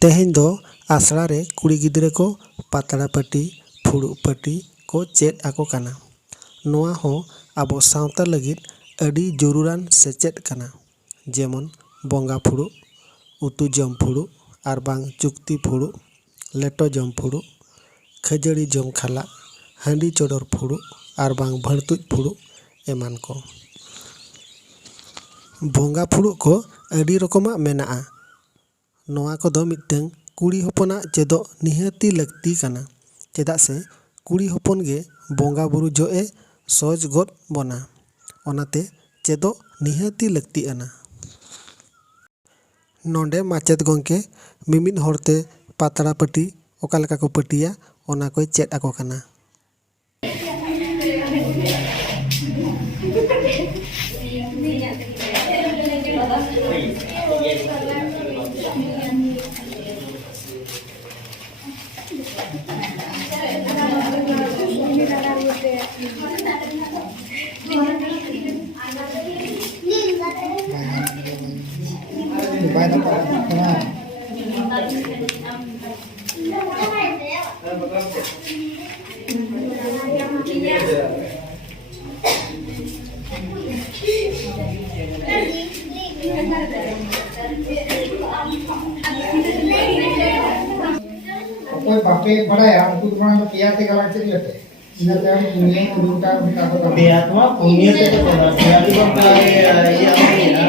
तेहें दो आसड़ा रे कुड़ी गिद्रे को पातड़ा पाटी फुड़ुग पाटी को चेद आको काना। नोआ हो आबो सावता लगिद अडी जरूरान सेचेद काना। जेमन बंगा फुड़ुग, उतु जम फुड़ुग आर बांग चुक्ति फुड़ुग, लेटो जम फुड़ुग, खजड़ी जम खाला, हांडी चोडोर फुड़ुग आर बांग भड़तुज फुड़ुग एमान को। बंगा फुड़ुग को अडी रकमा मेनाआ। नोआ कोदो मिदटें कुड़ी हपना चेदो निहाती लगती काना। चेदा से कुड़ी हपन गे बंगा बुरु जोए सोज गोद बना। ओनाते चेदो निहाती लगती आना। नोंडे माचेद गंके मिमिद हरते पातड़ा पाटी ओका लेका को पाटिया ओना कोय चेद आको काना। कोई बापे बड़ा है हम कुछ बना तो पिया ते गला चली जाते इधर ते हम दुनिया को दूटा उठा को पिया तो पुण्य से तो पिया की बम का ये ना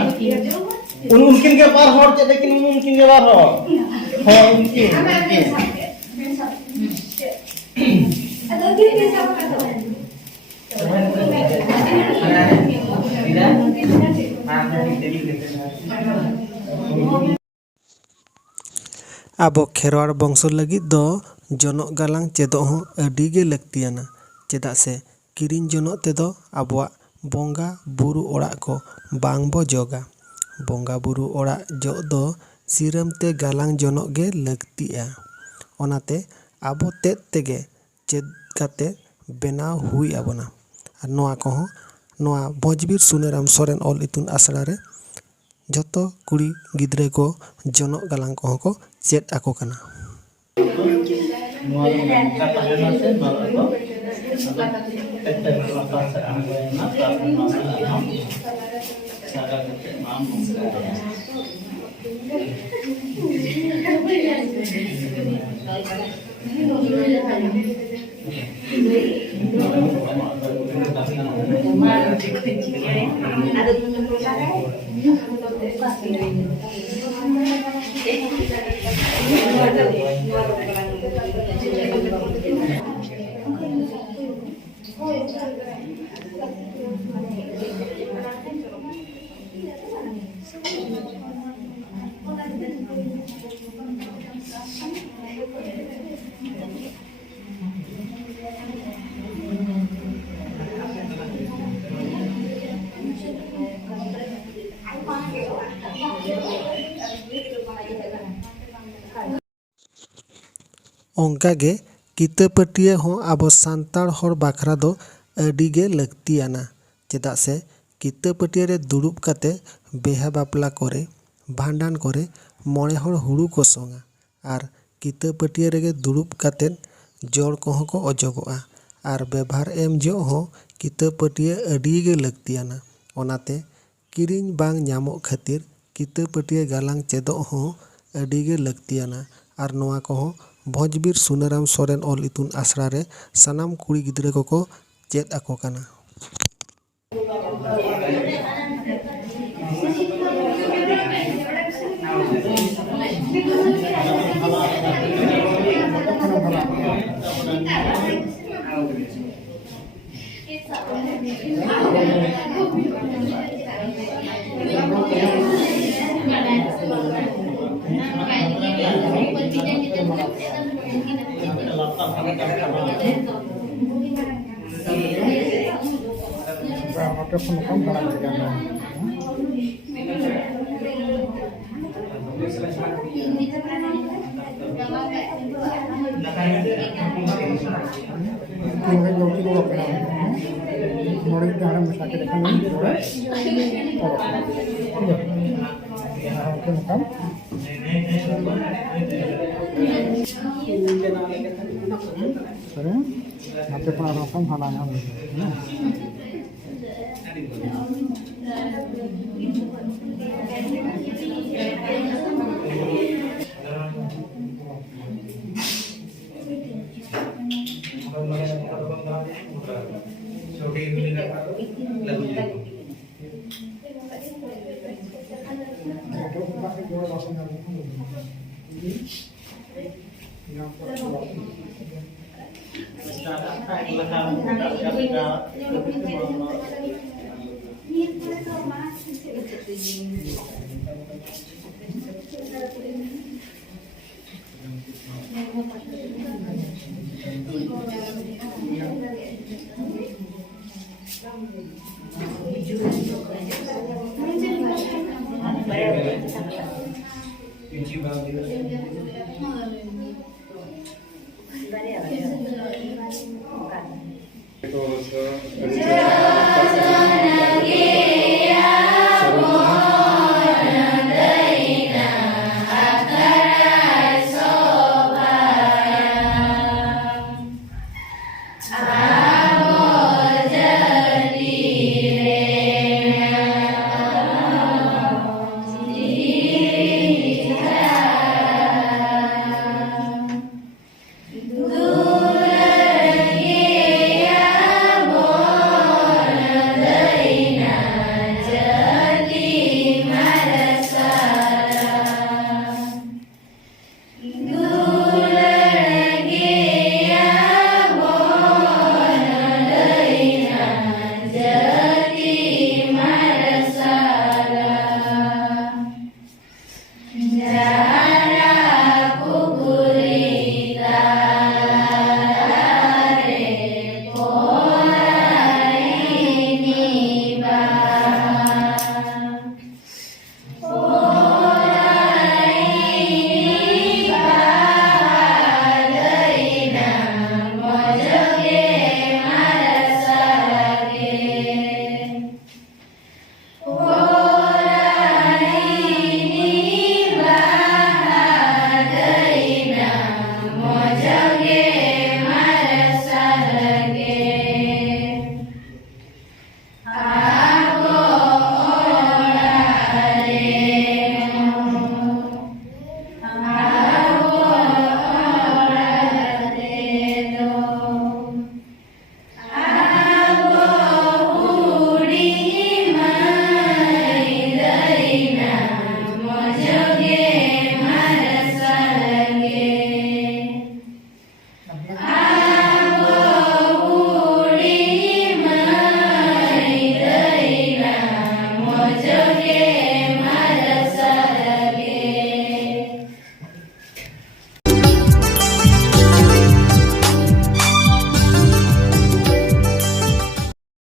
उनकिन के बार हर चे लेकिन उनकिन के बार हो हां उनकिन आबो खेरवाड़ बंश लगिद दो जनक गालांग चेदो हो अडी गे लगतियाना। चेदा से किरिन जनक तेदो आबोआ बंगा बुरु ओड़ा को बांग बो जोगा। बंगा बुरु ओड़ा जो दो सिरम ते गालांग जनक गे लगतिया। ओनाते आबो तेद तेगे चेद काते बेनाव हुई आबोना। आर नोआ को हो नोआ भोजबीर सुनेराम सोरेन ऑल इतुन आसड़ा रे जतो कुड़ी गिद्रे को जनक गालांग को को चेद आको काना। ओंका गे किता पाटिया हो आबो सांतार हर बाखरा दो अडी गे लगतियाना। चेदा से किता पाटिया रे दुड़ुब काते बेहा बापला करे भांडान करे मोड़े हर हुड़ू को सोंगा आर किता पाटिया रेगे दुड़ुब काते जोड़ कोहो को अजोगोआ आर बेभार एम जो हो किता पाटिया अडी गे लगतियाना। ओनाते किरिंग बांग ᱧᱟᱢᱚᱜ खातिर किता पाटिया गालांग चेदो हो अडी गे लगतियाना। आर नोआ को हो भोजबीर सुनेराम सोरेन ऑल इतुन आसड़ा रे सानाम कुड़ी गिद्रे को चेद आको काना। Sering, nanti penerapan halanya. Terus